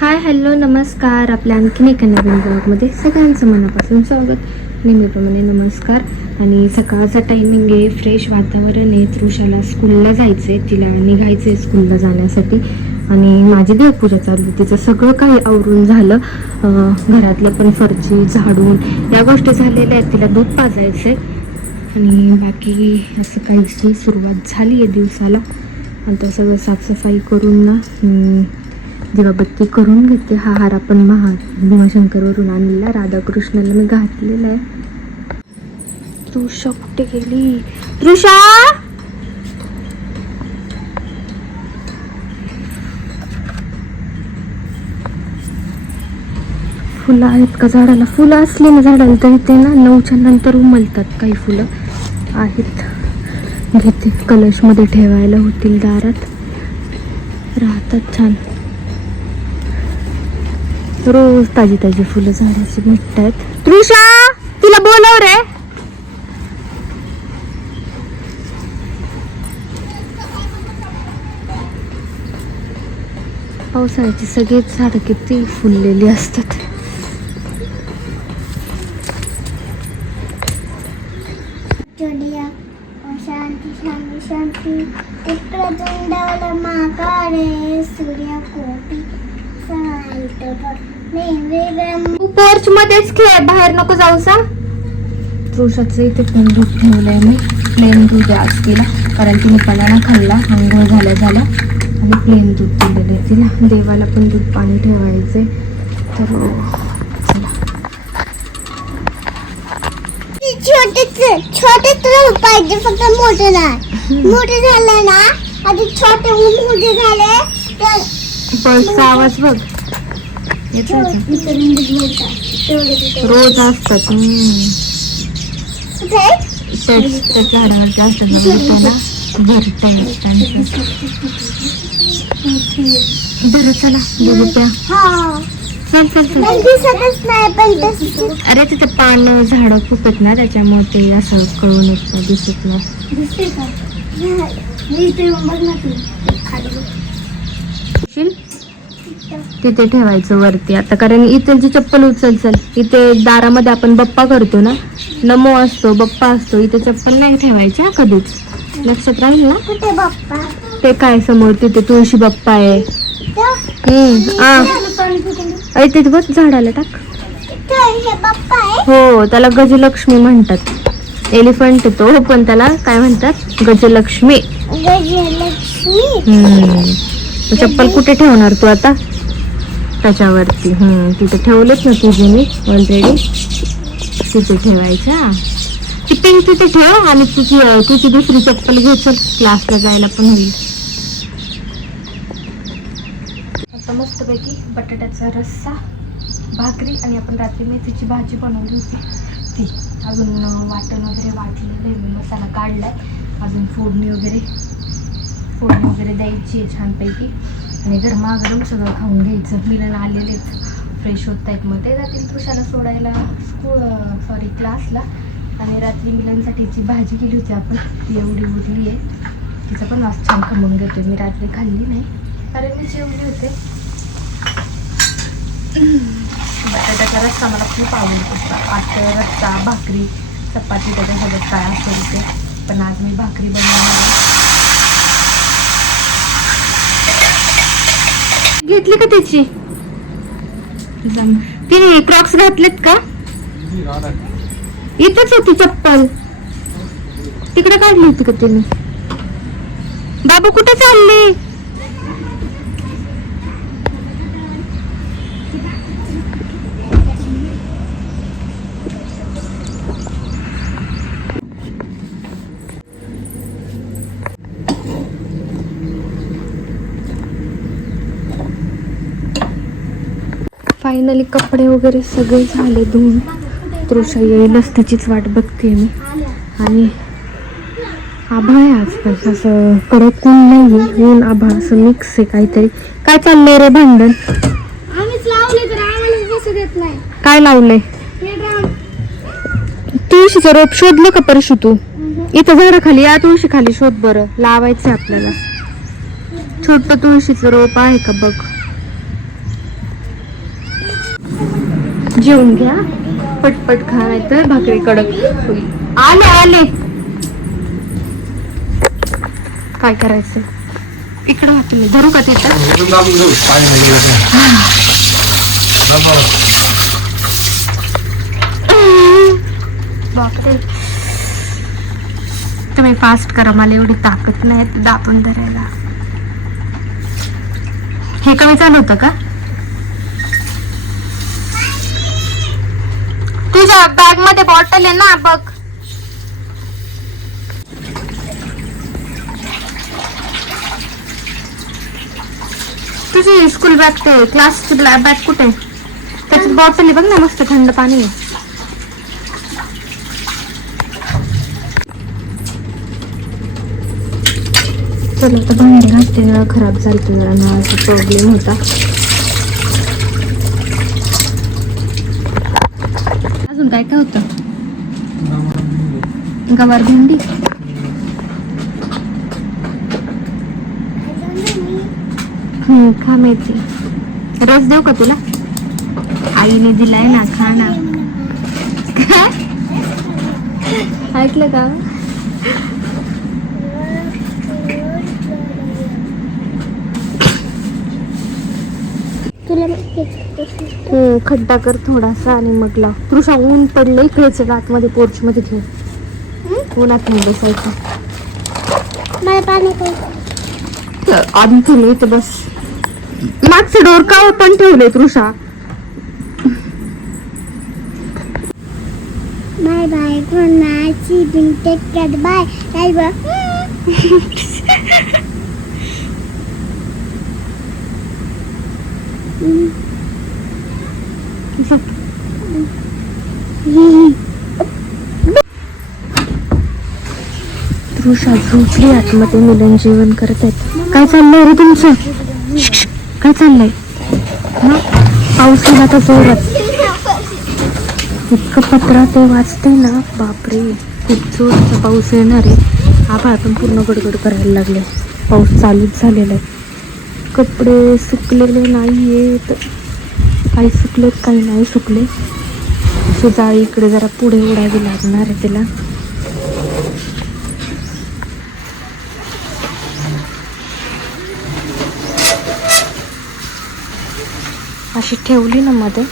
Hi hello नमस्कार. आपल्या आणखीन एका नवीन ब्लॉगमध्ये सगळ्यांचं मनापासून स्वागत. नेहमीप्रमाणे नमस्कार. आणि सकाळचा टायमिंग आहे फ्रेश वातावरण आहे. तृषाला स्कूलला जायचं आहे तिला निघायचं आहे स्कूलला जाण्यासाठी. आणि माझी देवपूजा चालू तिचं सगळं काही आवरून झालं. घरातलं पण फरची झाडून या गोष्टी झालेल्या आहेत. तिला दूध पाजायचं आहे आणि बाकी असं काहीची सुरुवात झाली आहे दिवसाला. आता सगळं साफसफाई करून ना दिवाबत्ती करून घेते. हा हार आपण महा भीमाशंकरवरून आणलेला. राधाकृष्णाला मी घातलेला आहे. तृषा कुठे गेली? तृषा! फुलं आहेत का झाडाला? फुलं असली ना झाडाला तरी ते ना नऊच्या नंतर उमलतात. काही फुलं आहेत. घेते. कलशमध्ये ठेवायला होतील दारात. राहतात छान. रोज ताजी ताजी फुलं झाडाची भेटतात. तृषा तुला बोलव रे. पावसाळ्याची सगळीच झाडं किती फुललेली असतात. जोडिया शांती शांती. शांती माकारे तू पोर्च मध्येच खेळ बाहेर नको जाऊ सा तृषाचं इथे पण दूध ठेवलंय? मी प्लेन दूध आज तिला. कारण तिने पणाला खाल्ला आंघोळ झाल्या झाल्या. आणि प्लेन दूध दिलेलं आहे तिला. देवाला पण दूध पाणी ठेवायचे तर चला छोटे छोटे तर पाहिजे फक्त मोठे नाही मोठे झाले ना आधी छोटे मोठे झाले तर आवाज बघ? रोज असतात त्या झाडावरती असतात ना ना बरं चला बघू त्या हा चल अरे तिथे पान झाडं आहेत ना त्याच्यामुळे ते असं कळून येत दिसत नाही. दिसते का? तिथे ठेवायचं वरती. आता कारण इथे चप्पल उचल चल इथे दारामध्ये आपण बप्पा करतो ना नमो असतो बप्पा असतो इथे चप्पल नाही ठेवायची हा कधीच. लक्षात राहील ना? ते काय समोर तिथे तुळशी बप्पा आहे? हम्म तिथे बघ झाडाला टाक. हे हो त्याला गजलक्ष्मी म्हणतात. एलिफंट तो पण त्याला काय म्हणतात? गजलक्ष्मी. गजलक्ष्मी? चप्पल कुठे ठेवणार तू आता? त्याच्यावरती तिथे ठेवलेच ना तुझे मी ऑलरेडी तिथे ठेवायचा ती पिंक तिथे ठेव आणि तुझी तुझी दुसरी चप्पल घे क्लासला जायला पण होईल. आता मस्तपैकी बटाट्याचा रस्सा भाकरी आणि आपण रात्री मेथीची भाजी बनवली होती. ती अजून वाटण वगैरे वाटलेलं आहे. मी मसाला काढलाय. अजून फोडणी वगैरे फोडणी वगैरे द्यायची आहे छानपैकी. आणि गरमागरम सगळं खाऊन घ्यायचं मिलन आलेलेच फ्रेश होत आहेत मग ते जातील तुषाला सोडायला स्कूल सॉरी क्लासला आणि रात्री मिलनसाठीची भाजी केली होती आपण ती एवढी उरली आहे. तिचं पण आज छान खमून घेतो मी रात्री खाल्ली नाही कारण मी जेवली होते. बटाट्याचा रस्सा मला खूप आवडतो. पातळ रस्सा भाकरी चपाती त्याच्यासोबत काय असेल ते पण आज मी भाकरी बनवणार घेतली का त्याची? तिने क्रॉक्स घातलेत का? इथंच होती चप्पल. तिकडे काढली होती का तिने? बाबू कुठे चालली? फायनली कपडे वगैरे सगळे झाले धुवून तृषा येईलच त्याचीच वाट बघते मी. आणि आभाळ आहे आज पण. असं कडक ऊन नाही ऊन आभाळ असं मिक्स आहे काहीतरी. काय चाललंय रे भांडण? काय लावलंय? तुळशीचं रोप शोधलं का परशु तू? इथं झाडाखाली या तुळशी खाली शोध बरं. लावायचं आपल्याला. छोट तुळशीचं रोप आहे का बघ. जेवून घ्या. पटपट खा नाही तर भाकरी कडक होईल. आले आले. काय करायचं इकडं वाटलं मी धरू का तिथं. बापरे. तुम्ही फास्ट करा मला एवढी ताकद नाही ते दाबून धरायला. हे कमी चालू होतं का? तुझ्या बॅगमध्ये बॉटल आहे ना बघ. तुझी स्कूल बॅग ते क्लासची बॅग कुठे आहे? बॉटल आहे बघ ना मस्त थंड पाणी आहे. चलो आता भांडे खराब झाली नळ प्रॉब्लेम होता. काय काय होतं? गवार भेंडी खा मेथी. रस देऊ का तुला? आईने दिलाय ना खा ना. ऐकलं का तुला हम्म, खड्डा कर थोडासा आणि मग लाव. तृषा ऊन पडलं इकडेच आतमध्ये पोर्च मध्ये ठेव उन्हात नाही बसायचं. मला पाणी पाहिजे. आधी ठेवलं इथं बस. मागचं डोर का पण ठेवलंय तृषा? बाय बाय कोणाची cat bye. Bye bye Trisha झोपली आतमध्ये मिलन जेवण करत आहेत. काय चाललंय रे तुमचं? काय चाललंय? पाऊस आला तर जोरात इतकं पत्र ते वाचते ना बापरे. खूप जोरचा पाऊस येणार आहे. आभाळ पण पूर्ण गडगड करायला लागले पाऊस चालूच झालेला आहे. कपडे सुकलेले नाही आहेत काही सुकलेत काही नाही सुकले. सो जाळी इकडे जरा पुढे उडावी लागणार आहे तिला. अशी ठेवली ना मध्ये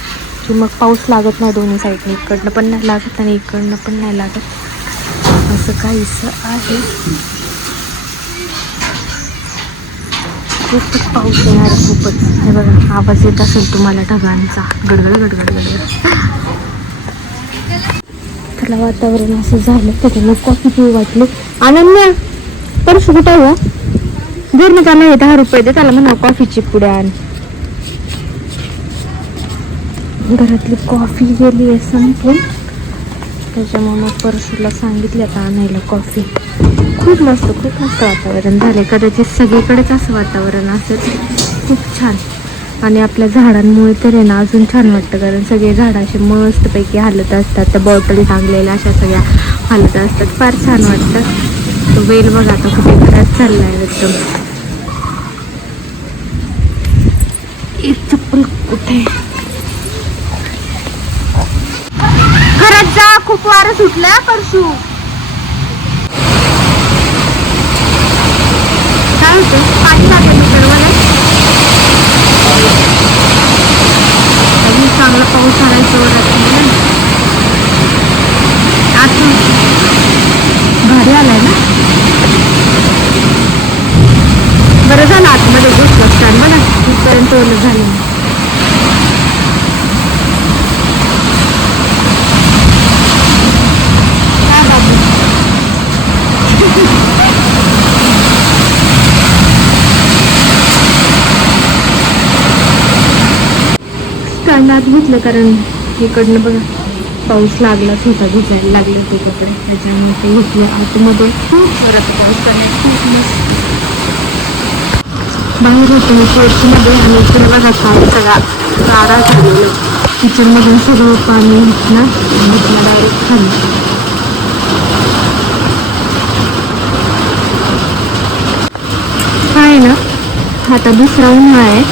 की मग पाऊस लागत नाही दोन्ही साईडने. इकडनं पण नाही लागत आणि इकडनं पण नाही लागत. असं काहीसं आहे. खूपच पाऊस येणार आहे खूपच. हे बघा आवाज येत असेल तुम्हाला ढगांचा. गडगड गडगड गडगड. त्याला वातावरण असं झालं त्याच्यामुळे कॉफी पिऊ वाटली. अनन्या परशु कुठे हो? दूर मी त्याला हे दहा रुपये दे त्याला म्हणा कॉफीची पुढे आण. घरातली कॉफी गेली आहे संपून. त्याच्यामुळे मग परशुला सांगितलं आता आणायला कॉफी खूप मस्त खूप मस्त वातावरण झालं आहे कदाचित सगळीकडेच असं वातावरण असेल. खूप छान. आणि आपल्या झाडांमुळे तर आहे ना अजून छान वाटतं. कारण सगळे झाडं असे मस्तपैकी हालत असतात. त्या बॉटल टांगलेल्या अशा सगळ्या हलत असतात. फार छान वाटतं. तो वेल बघा आता कुठे घरात चाललाय एकदम. एक चप्पल कुठे? घरात जा खूप वारं सुटलं परसू काय होतं पाणी लागेल मीटरवाला चांगला पाऊस आला जोरात आता भारी आलाय ना. बरं झालं आतमध्ये घेतलं स्टँड बघा इथपर्यंत ओलं झालं काय बाबू आत घेतलं कारण इकडनं बघा पाऊस लागलाच होता भिजायला लागले होते कपडे त्याच्यामुळे ते घेतले आतमध्ये खूप परत पाऊस खूप मस्त. बाहेर होते मी पोर्चमध्ये आणि इकडे बघा काल सगळा गारा झालेला किचनमधून सगळं पाणी घेतलं घेतलं डायरेक्ट खाली. काय ना आता दुसरा उन्हाळा आहे.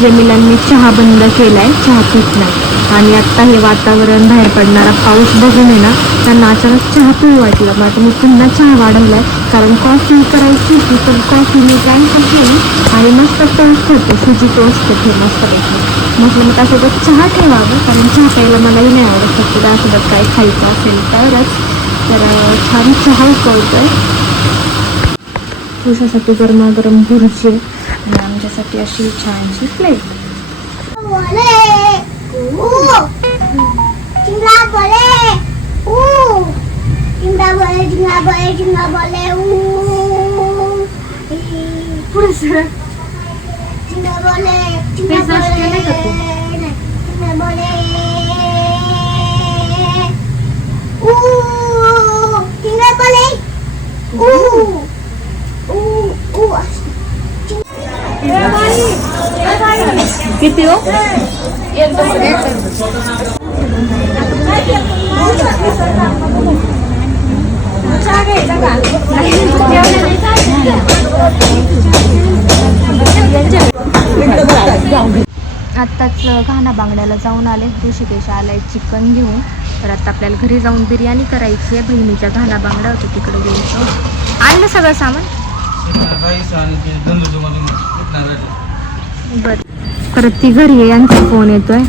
जमिलांनी चहा बंद केलाय चहा पित नाही. आणि आत्ता हे वातावरण बाहेर पडणारा पाऊस बघून आहे ना त्यांना अचानक चहा पिऊ वाटलं. मग आता मी पुन्हा चहा वाढवलाय कारण कॉफी करायची होती तर कॉफी मी ग्राइंड केली आणि मस्त टोस्ट होते. सुजी टोस्ट होते मस्तपैकी म्हटलं मग त्यासोबत चहा ठेवावं कारण चहा प्यायला मलाही नाही आवडत फक्त त्यासोबत काय खायचं असेल तरच. तर छान चहा उकळतोय. पुरुषासाठी गरमागरम भुर्जी आणि आमच्यासाठी अशी छानशी प्लेट बोले ऊ आत्ताच घाना बांगड्याला जाऊन आले. ऋषिकेश आलाय चिकन घेऊन. तर आता आपल्याला घरी जाऊन बिर्याणी करायची आहे. बहिणीच्या घाणा बांगडा होतो तिकडे घ्यायचं. आणलं सगळं सामान? बर. परत ती घरी आहे. यांचा फोन येतोय.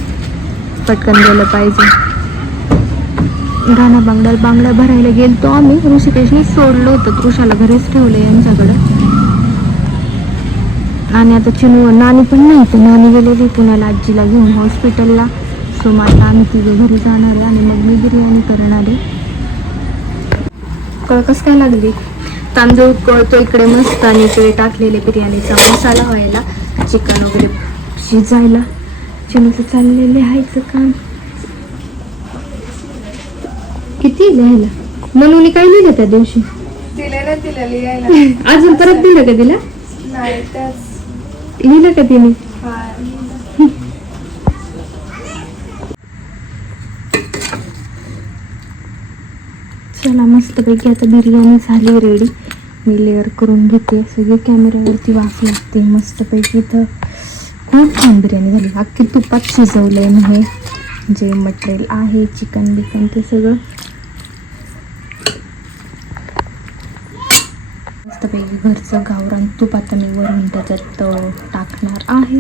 पटकन गेलं पाहिजे. घाणा बांगड्याला बांगड्या भरायला गेलतो आम्ही. ऋषिकेशने सोडलं होतं. तृषाला घरीच ठेवलं यांच्याकडं. आणि आता चिनू नानी पण नाही तर नानी गेलेली पुण्याला आजीला घेऊन हॉस्पिटलला सो मग आता आम्ही तिघं घरी जाणार आहे आणि मग मी बिर्याणी करणार आहे. कळ कसं काय लागली? तांदूळ कळतो इकडे मस्त आणि इकडे टाकलेले बिर्याणीचा मसाला व्हायला. चिकन वगैरे शिजायला. चिनूचं चाललेलं लिहायचं काम. किती लिहायला? म्हणून काय लिहिलं त्या दिवशी? अजून परत दिलं का तिला? लिहिलं का तिने? चला मस्तपैकी आता बिर्याणी झाली रेडी मी लेअर करून घेते. सगळी कॅमेऱ्यावरती वाफ लागते. मस्तपैकी तर खूप छान बिर्याणी झाली. अख्खी तुपात शिजवलं आहे मी हे. जे मटेरियल आहे चिकन बिकन ते सगळं. मस्तपैकी घरचं गावरान तूप आता मी वरून त्याच्यात टाकणार आहे.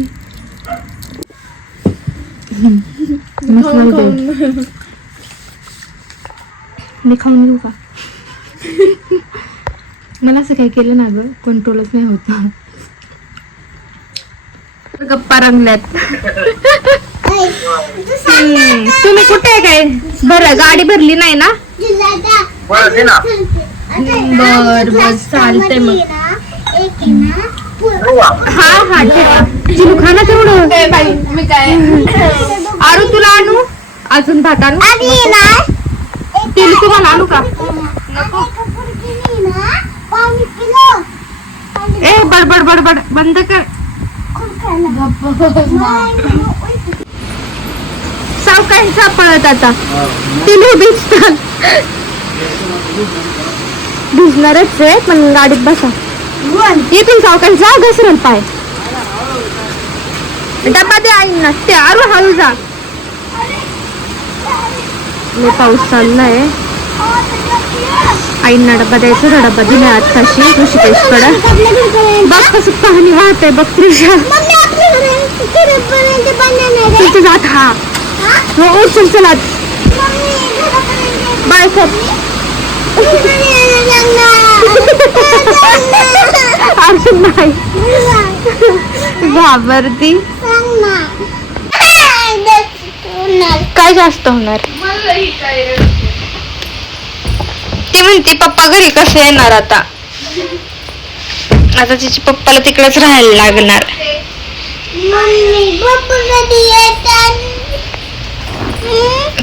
मी खाऊन घेऊ का? मला असं काय केलं ना ग कंट्रोलच नाही होत. ना गप्पा रंगल्यात. तुम्ही कुठे आहे काय? बरं गाडी भरली नाही ना. बरं. बर चालतंय मग. हा हा ठेवा चिनू खा ना तेवढं. बाई मी काय? आरू तुला आणू? अजून भात आणू? तिला तुम्हाला आणू का? ए बडबड बडबड. बंद कर. सावकाश सापळत आता. तिने भिजतात भिजणारच आहे पण गाडीत बसा. इथून सावकाश जा घसरल पाय. डबा दे आईंना ते आरू हळू जा. लय पाऊस चाललाय. आईंना डबा द्यायचा तर डबा दिला आत्ताशी ऋषिकेशकडे. बघ कसं पाणी वाहतंय बघ त्रिशा आहे. तिथे जात हा? हा? चला. घरापर्यंत बाय लागणार. अरे नाही. घाबरती. काय जास्त होणार? ती म्हणते पप्पा घरी कसे येणार आता? आता तिच्या पप्पाला तिकडेच राहायला लागणार.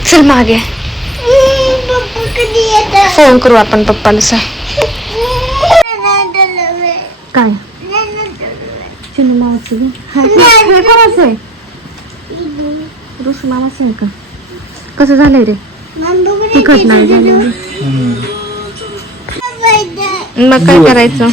चल मागे हम्म, पप्पा कधी येतात फोन करू आपण पप्पाला काय? चिनू मामाचं हे कोणाचं आहे? ऋषी मामाचं आहे का? कसं झालंय रे? तिखट नाही झालं. मग काय करायचं.